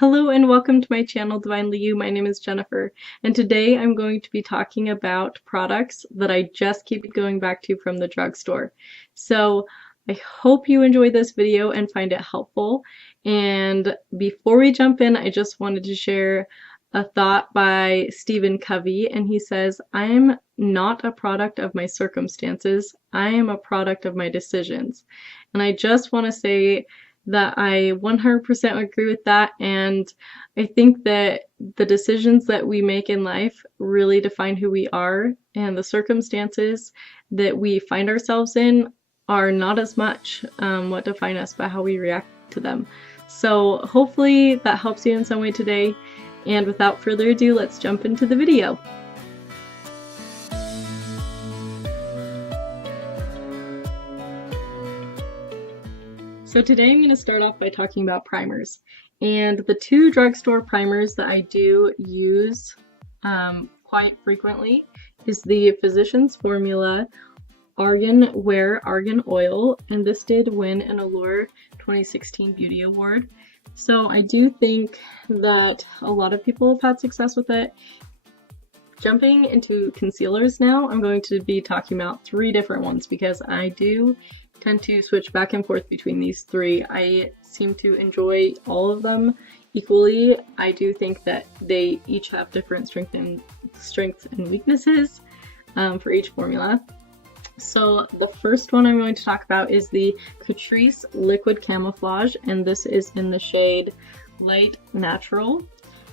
Hello and welcome to my channel, Divinely You. My name is Jennifer, and today I'm going to be talking about products that I just keep going back to from the drugstore. So I hope you enjoyed this video and find it helpful. And before we jump in, I just wanted to share a thought by Stephen Covey, and he says, "I am not a product of my circumstances. I am a product of my decisions." And I just want to say that I 100% agree with that, and I think that the decisions that we make in life really define who we are, and the circumstances that we find ourselves in are not as much what define us, but how we react to them. So hopefully that helps you in some way today, and without further ado, let's jump into the video. So today I'm going to start off by talking about primers, and the two drugstore primers that I do use quite frequently is the Physicians Formula Argan Wear Argan Oil, and this did win an Allure 2016 Beauty Award. So I do think that a lot of people have had success with it. Jumping into concealers now, I'm going to be talking about three different ones because I do tend to switch back and forth between these three. I seem to enjoy all of them equally. I do think that they each have different strengths and weaknesses for each formula. So the first one I'm going to talk about is the Catrice Liquid Camouflage, and this is in the shade Light Natural.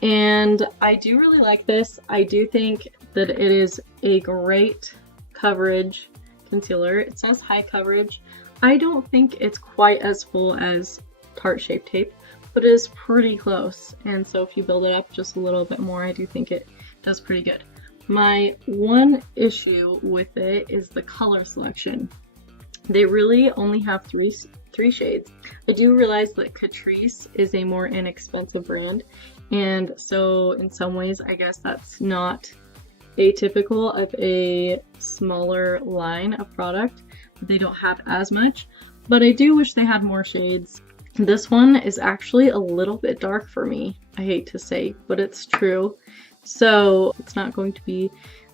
And I do really like this. I do think that it is a great coverage concealer. It says high coverage. I don't think it's quite as full as Tarte Shape Tape, but it is pretty close. And so if you build it up just a little bit more, I do think it does pretty good. My one issue with it is the color selection. They really only have three shades. I do realize that Catrice is a more inexpensive brand, and so in some ways I guess that's not atypical of a smaller line of product. They don't have as much, but I do wish they had more shades. This one is actually a little bit dark for me, I hate to say, but it's true. So it's not going to be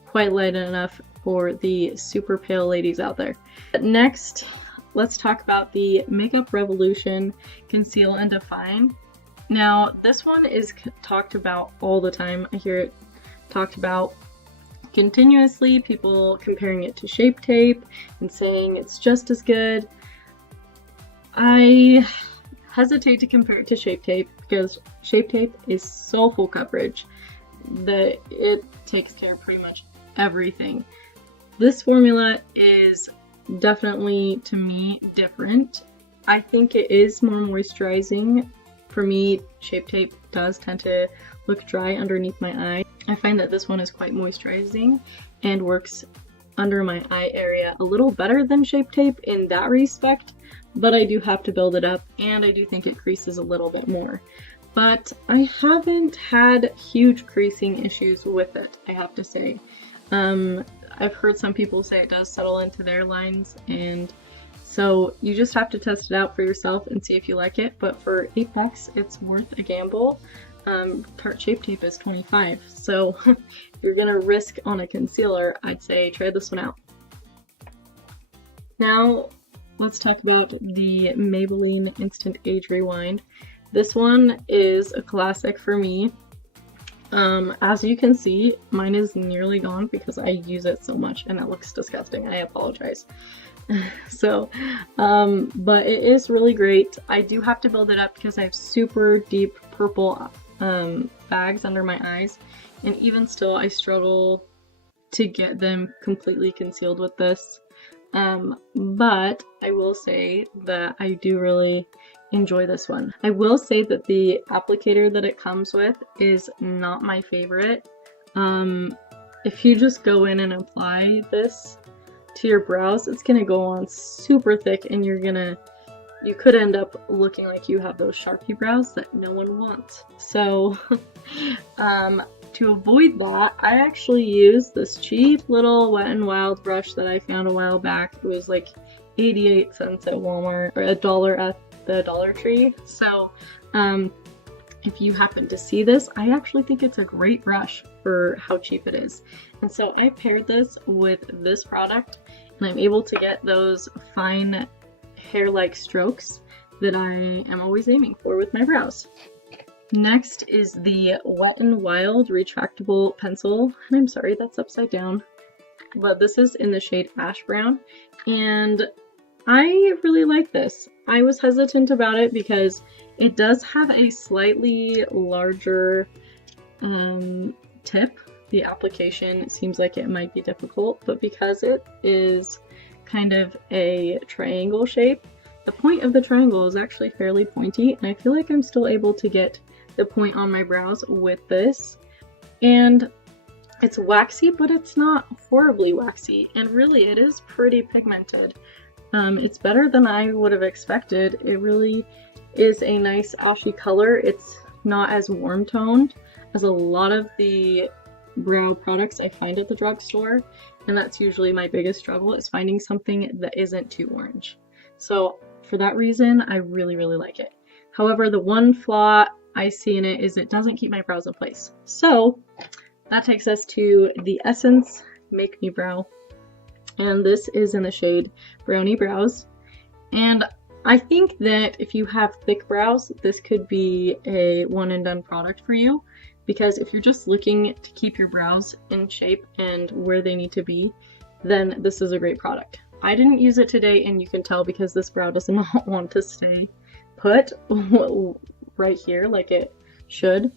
quite light enough for the super pale ladies out there. Next, let's talk about the Makeup Revolution Conceal and Define. Now, this one is talked about all the time. I hear it talked about continuously, people comparing it to Shape Tape and saying it's just as good. I hesitate to compare it to Shape Tape because Shape Tape is so full coverage that it takes care of pretty much everything. This formula is definitely, to me, different. I think it is more moisturizing. For me, Shape Tape does tend to look dry underneath my eye. I find that this one is quite moisturizing and works under my eye area a little better than Shape Tape in that respect, but I do have to build it up, and I do think it creases a little bit more. But I haven't had huge creasing issues with it, I have to say. I've heard some people say it does settle into their lines, and so you just have to test it out for yourself and see if you like it. But for $8, it's worth a gamble. Tarte Shape Tape is $25, so if you're gonna risk on a concealer, I'd say try this one out. Now let's talk about the Maybelline Instant Age Rewind. This one is a classic for me. As you can see, mine is nearly gone because I use it so much and it looks disgusting. I apologize. So, but it is really great. I do have to build it up because I have super deep purple bags under my eyes, and even still I struggle to get them completely concealed with this. But I will say that I do really enjoy this one. I will say that the applicator that it comes with is not my favorite. If you just go in and apply this to your brows, it's gonna go on super thick, and you could end up looking like you have those Sharpie brows that no one wants. So to avoid that, I actually use this cheap little Wet n Wild brush that I found a while back. It was like 88 cents at Walmart, or $1 at the Dollar Tree. So if you happen to see this, I actually think it's a great brush for how cheap it is. And so I paired this with this product, and I'm able to get those fine hair-like strokes that I am always aiming for with my brows. Next is the Wet n Wild Retractable Pencil, and I'm sorry that's upside down, but this is in the shade Ash Brown, and I really like this. I was hesitant about it because it does have a slightly larger tip. The application seems like it might be difficult, but because it is kind of a triangle shape, the point of the triangle is actually fairly pointy, and I feel like I'm still able to get the point on my brows with this. And it's waxy, but it's not horribly waxy, and really it is pretty pigmented. It's better than I would have expected. It really is a nice ashy color. It's not as warm toned as a lot of the brow products I find at the drugstore, and that's usually my biggest struggle, is finding something that isn't too orange. So for that reason, I really, really like it. However, the one flaw I see in it is it doesn't keep my brows in place. So that takes us to the Essence Make Me Brow. And this is in the shade Brownie Brows. And I think that if you have thick brows, this could be a one and done product for you, because if you're just looking to keep your brows in shape and where they need to be, then this is a great product. I didn't use it today, and you can tell because this brow does not want to stay put right here like it should.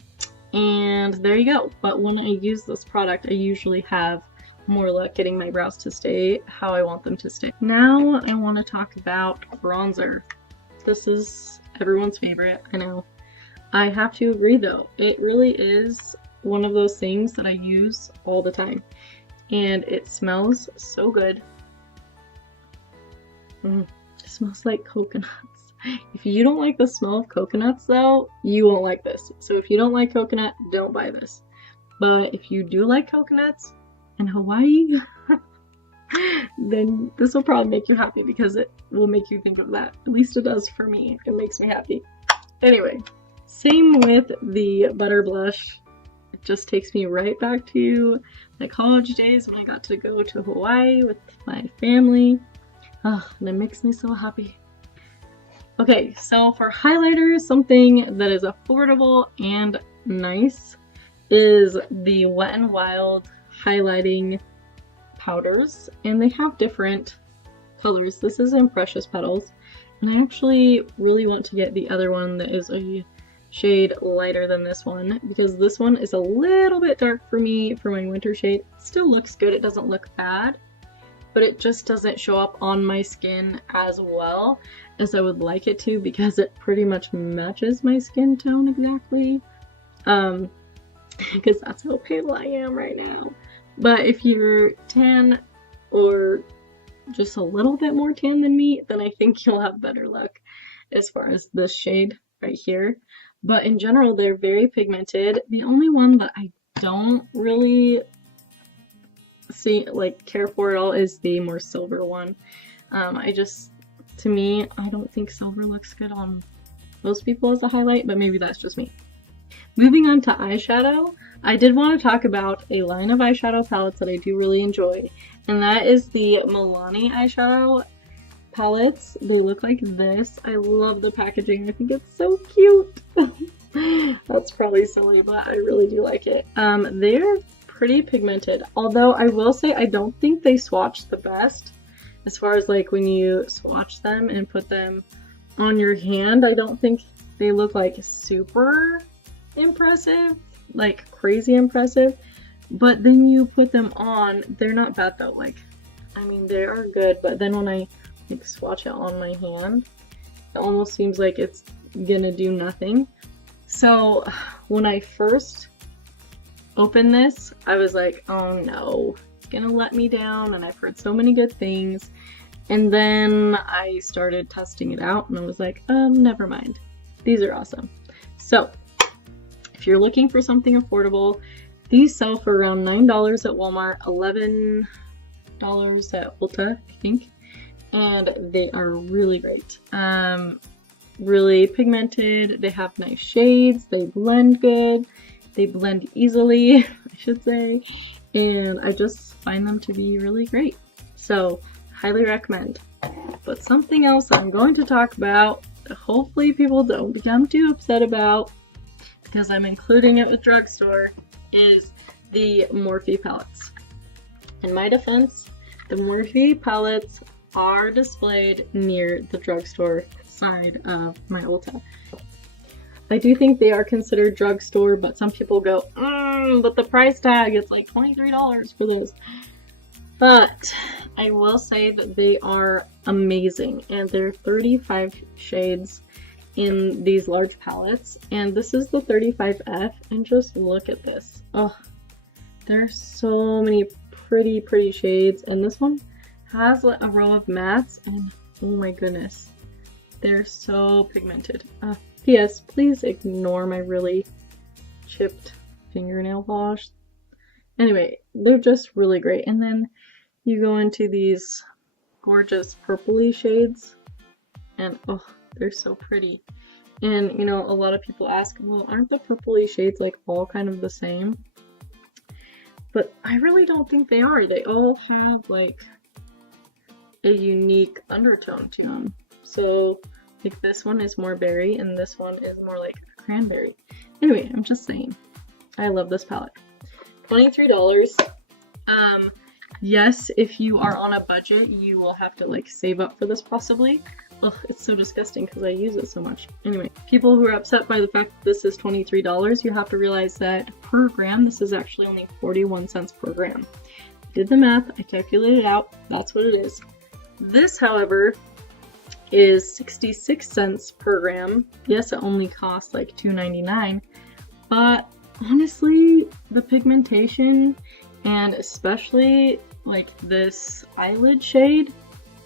And there you go. But when I use this product, I usually have more luck getting my brows to stay how I want them to stay. Now I want to talk about bronzer. This is everyone's favorite, I know. I have to agree though, it really is one of those things that I use all the time, and it smells so good. It smells like coconuts. If you don't like the smell of coconuts though, you won't like this. So if you don't like coconut, don't buy this. But if you do like coconuts in Hawaii, then this will probably make you happy, because it will make you think of that. At least it does for me. It makes me happy. Anyway, same with the butter blush. It just takes me right back to my college days when I got to go to Hawaii with my family. Oh, and it makes me so happy. Okay, so for highlighters, something that is affordable and nice is the Wet n Wild highlighting powders, and they have different colors. This is in Precious Petals, and I actually really want to get the other one that is a shade lighter than this one, because this one is a little bit dark for me for my winter shade. It still looks good, it doesn't look bad, but it just doesn't show up on my skin as well as I would like it to, because it pretty much matches my skin tone exactly, because that's how pale I am right now. But if you're tan or just a little bit more tan than me, then I think you'll have better luck as far as this shade right here. But in general, they're very pigmented. The only one that I don't really care for at all is the more silver one. To me, I don't think silver looks good on most people as a highlight, but maybe that's just me. Moving on to eyeshadow, I did want to talk about a line of eyeshadow palettes that I do really enjoy, and that is the Milani eyeshadow palettes. They look like this. I love the packaging. I think it's so cute. That's probably silly, but I really do like it. They're pretty pigmented, although I will say I don't think they swatch the best. As far as like when you swatch them and put them on your hand, I don't think they look like super impressive, like crazy impressive, but then you put them on, they're not bad though. Like, I mean, they are good, but then when I like swatch it on my hand, it almost seems like it's gonna do nothing. So when I first opened this, I was like, oh no, it's gonna let me down, and I've heard so many good things. And then I started testing it out, and I was like, never mind. These are awesome. So if you're looking for something affordable, these sell for around $9 at Walmart, $11 at Ulta, I think, and they are really great. really pigmented. They have nice shades. They blend good. They blend easily, I should say. And I just find them to be really great. So, highly recommend. But something else I'm going to talk about that hopefully people don't become too upset about, because I'm including it with Drugstore, is the Morphe palettes. In my defense, the Morphe palettes are displayed near the Drugstore side of my Ulta. I do think they are considered drugstore, but some people go, but the price tag, it's like $23 for those. But I will say that they are amazing, and there are 35 shades in these large palettes, and this is the 35F, and just look at this. Oh, there's so many pretty shades, and this one has a row of mattes, and oh my goodness, they're so pigmented. P.S. Please ignore my really chipped fingernail polish. Anyway, they're just really great. And then you go into these gorgeous purpley shades, and oh, they're so pretty. And you know, a lot of people ask, well, aren't the purpley shades like all kind of the same? But I really don't think they are. They all have like a unique undertone to them. So like this one is more berry and this one is more like cranberry. Anyway, I'm just saying, I love this palette. $23. Yes, if you are on a budget, you will have to like save up for this possibly. Ugh, it's so disgusting because I use it so much. Anyway, people who are upset by the fact that this is $23, you have to realize that per gram, this is actually only 41 cents per gram. I did the math, I calculated it out, that's what it is. This, however, is 66 cents per gram. Yes, it only costs like $2.99, but honestly, the pigmentation and especially like this eyelid shade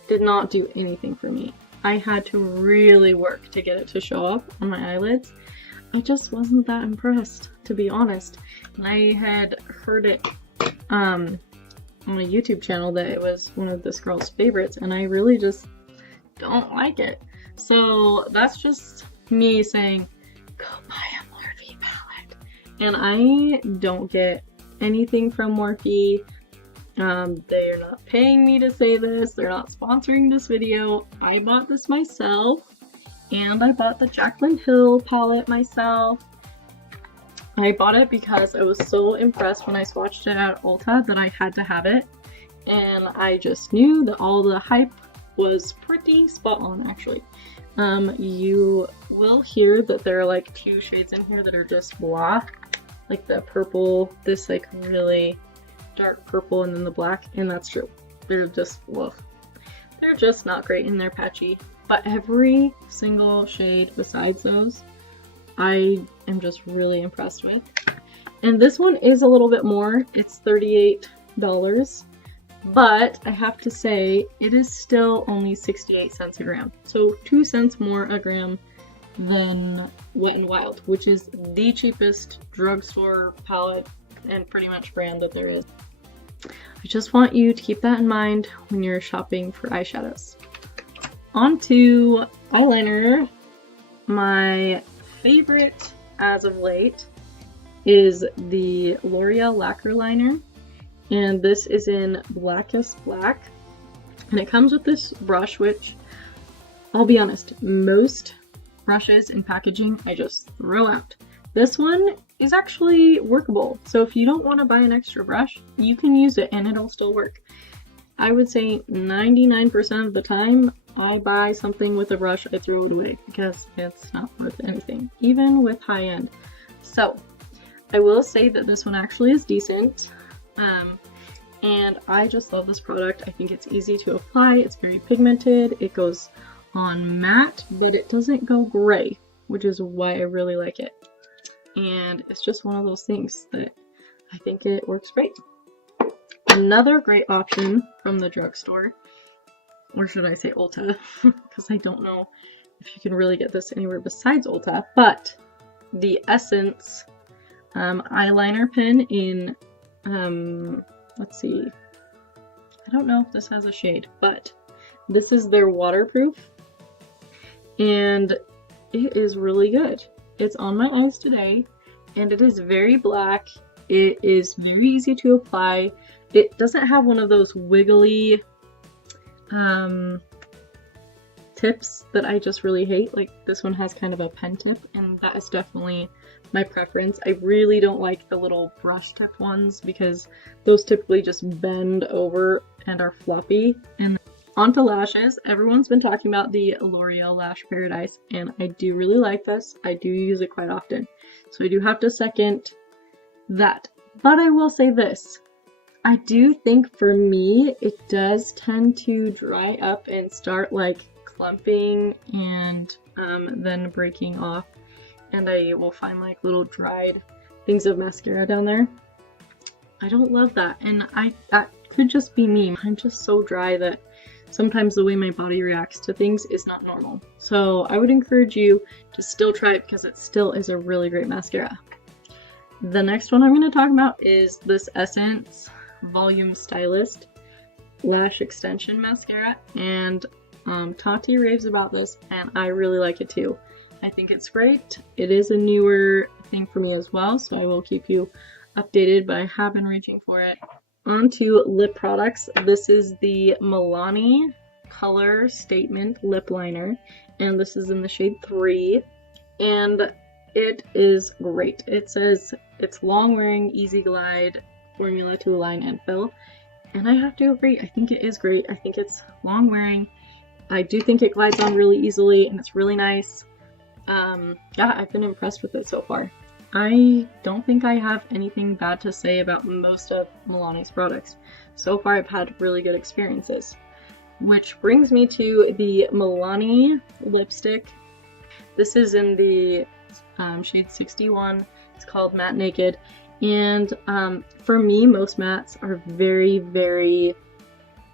did not do anything for me. I had to really work to get it to show up on my eyelids. I just wasn't that impressed, to be honest. And I had heard it on a YouTube channel that it was one of this girl's favorites, and I really just don't like it. So that's just me saying, go buy a Morphe palette. And I don't get anything from Morphe. They're not paying me to say this. They're not sponsoring this video. I bought this myself, and I bought the Jaclyn Hill palette myself. I bought it because I was so impressed when I swatched it at Ulta that I had to have it, and I just knew that all the hype was pretty spot on, actually. You will hear that there are like 2 shades in here that are just blah, like the purple, this like really dark purple, and then the black, and that's true. They're just, well, they're just not great and they're patchy. But every single shade besides those, I am just really impressed with. And this one is a little bit more. It's $38, but I have to say it is still only 68 cents a gram. So 2 cents more a gram than Wet n Wild, which is the cheapest drugstore palette and pretty much brand that there is. I just want you to keep that in mind when you're shopping for eyeshadows. On to eyeliner. My favorite as of late is the L'Oreal Lacquer Liner, and this is in Blackest Black, and it comes with this brush, which I'll be honest, most brushes in packaging I just throw out. This one is actually workable, so if you don't want to buy an extra brush, you can use it and it'll still work. I would say 99% of the time I buy something with a brush, I throw it away because it's not worth anything, even with high end. So I will say that this one actually is decent, and I just love this product. I think it's easy to apply, it's very pigmented, it goes on matte, but it doesn't go gray, which is why I really like it. And it's just one of those things that I think it works great. Another great option from the drugstore, or should I say Ulta, because I don't know if you can really get this anywhere besides Ulta, but the Essence eyeliner pen in, let's see, I don't know if this has a shade, but this is their waterproof, and it is really good. It's on my eyes today, and it is very black. It is very easy to apply. It doesn't have one of those wiggly tips that I just really hate. Like, this one has kind of a pen tip, and that is definitely my preference. I really don't like the little brush tip ones because those typically just bend over and are floppy. And onto lashes. Everyone's been talking about the L'Oreal Lash Paradise, and I do really like this. I do use it quite often, so I do have to second that. But I will say this. I do think for me, it does tend to dry up and start like clumping and then breaking off, and I will find like little dried things of mascara down there. I don't love that, and that could just be me. I'm just so dry that sometimes the way my body reacts to things is not normal. So I would encourage you to still try it because it still is a really great mascara. The next one I'm going to talk about is this Essence Volume Stylist Lash Extension Mascara, and Tati raves about this, and I really like it too. I think it's great. It is a newer thing for me as well, so I will keep you updated, but I have been reaching for it. On to lip products. This is the Milani Color Statement Lip Liner, and this is in the shade 3, and it is great. It says it's long wearing, easy glide formula to align and fill, and I have to agree. I think it is great. I think it's long wearing. I do think it glides on really easily, and it's really nice. Yeah, I've been impressed with it so far. I don't think I have anything bad to say about most of Milani's products. So far I've had really good experiences. Which brings me to the Milani lipstick. This is in the shade 61. It's called Matte Naked. And for me, most mattes are very, very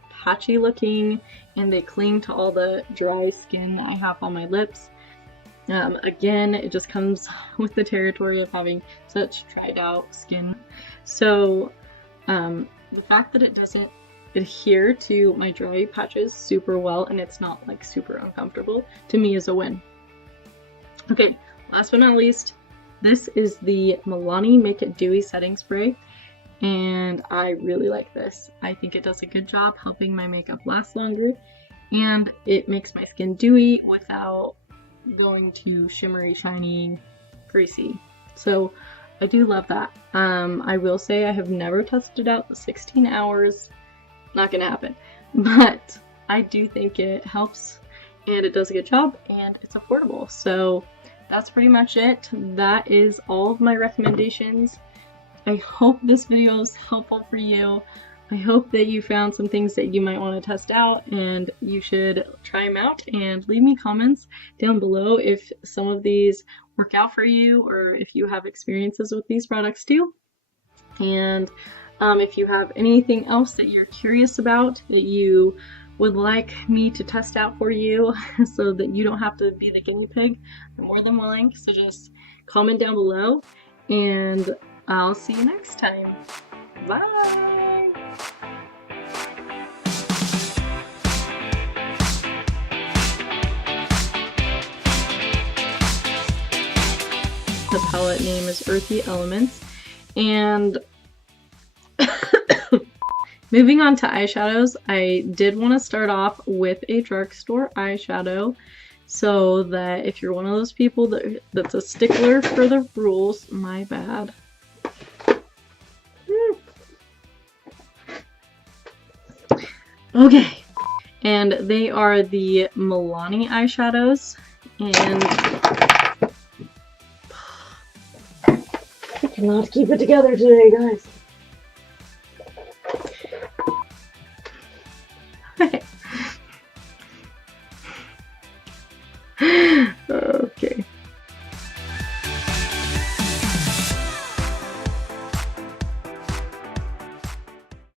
patchy looking, and they cling to all the dry skin that I have on my lips. Again, it just comes with the territory of having such dried out skin. So the fact that it doesn't adhere to my dry patches super well and it's not like super uncomfortable, to me is a win. Okay, last but not least, this is the Milani Make It Dewy Setting Spray, and I really like this. I think it does a good job helping my makeup last longer, and it makes my skin dewy without going to shimmery, shiny, greasy. So I do love that. I will say I have never tested out the 16 hours. Not gonna happen. But I do think it helps, and it does a good job, and it's affordable. So that's pretty much it. That is all of my recommendations. I hope this video is helpful for you. I hope that you found some things that you might want to test out, and you should try them out, and leave me comments down below if some of these work out for you, or if you have experiences with these products too. And if you have anything else that you're curious about that you would like me to test out for you so that you don't have to be the guinea pig, I'm more than willing. So just comment down below, and I'll see you next time. Bye! The palette name is Earthy Elements, and moving on to eyeshadows, I did want to start off with a Drugstore eyeshadow, so that if you're one of those people that's a stickler for the rules, my bad. Okay, and they are the Milani eyeshadows, and I cannot keep it together today, guys.